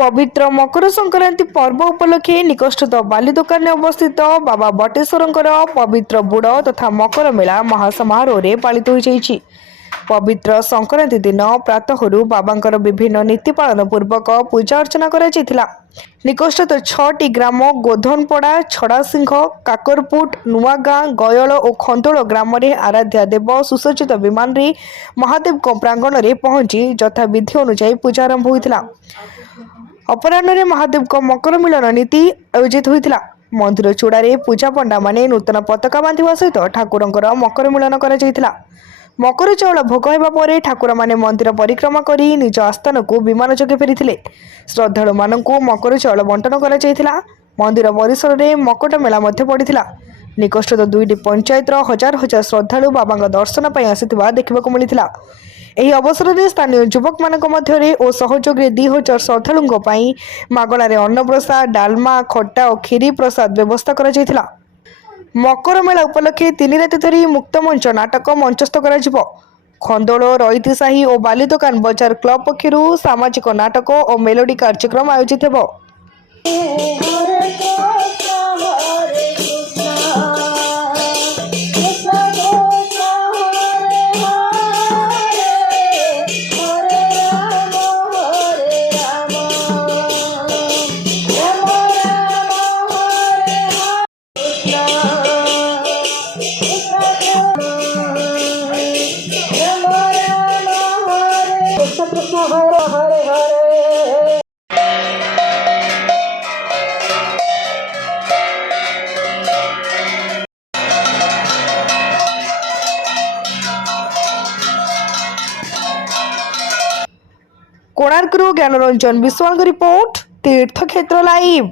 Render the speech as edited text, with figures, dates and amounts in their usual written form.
पवित्र मकर संक्रांति पर्व उपलक्षे निकटस्थ बाली दुकान अवस्थित बाबा बटेश्वर पवित्र बुड़ तथा मकर मेला महासमारोह में पालित हो। पवित्र संक्रांति दिन प्रातः बाबांकर विभिन्न नीति पालन पूर्वक पूजा अर्चना कर निकटस्थ 6टी ग्राम गोधनपड़ा छड़ासिंह काकरपुट नुआगाँ गयल और खंदोल ग्राम में आराध्या देव सुसज्जित विमान रे महादेव प्रांगण में पहुंची यथा विधि अनुसार पूजा आरंभ होता। अपराह्न महादेव मकर मिलन नीति आयोजित होता। मंदिर चूड़ारे पूजा पंडा माने नूतन पताका बांधिबा सहित ठाकुरंकर मकर मिलन करा। मकर चाउल भोग होगा पर ठाकुर माने मंदिर परिक्रमा करी निज आस्थान को विमान जोगे फेरी श्रद्धालु मानू मकर चाउल बंटन करा। मंदिर परिसर में मकट मेला पड़ा। निकटस्थ 2टी पंचायतर हजार हजार श्रद्धालु बाबा दर्शन पर आसिथिबा देखा मिलता। ଏହି ଅବସରରେ ସ୍ଥାନୀୟ ଯୁବକମାନଙ୍କ ମଧ୍ୟରେ ଓ ସହଯୋଗରେ 2000 ଶ୍ରଦ୍ଧାଳୁଙ୍କ ପାଇଁ ମାଗଣାରେ ଅନ୍ନପ୍ରସାଦ ଡାଲମା ଖଟା ଓ କ୍ଷୀରି ପ୍ରସାଦ ବ୍ୟବସ୍ଥା କରାଯାଇଥିଲା। ମକର ମେଳା ଉପଲକ୍ଷେ 3 ରାତି ଧରି ମୁକ୍ତମଞ୍ଚ ନାଟକ ମଞ୍ଚସ୍ଥ କରାଯିବ। ଖନ୍ଦୋଳ ରଇତି ସାହି ଓ ବାଲି ଦୋକାନ ବଜାର କ୍ଲବ ପକ୍ଷରୁ ସାମାଜିକ ନାଟକ ଓ ମେଲୋଡି କାର୍ଯ୍ୟକ୍ରମ ଆୟୋଜିତ ହେବ। कोणार्करू ज्ञानरंजन विश्वाल रिपोर्ट तीर्थक्षेत्र लाइव।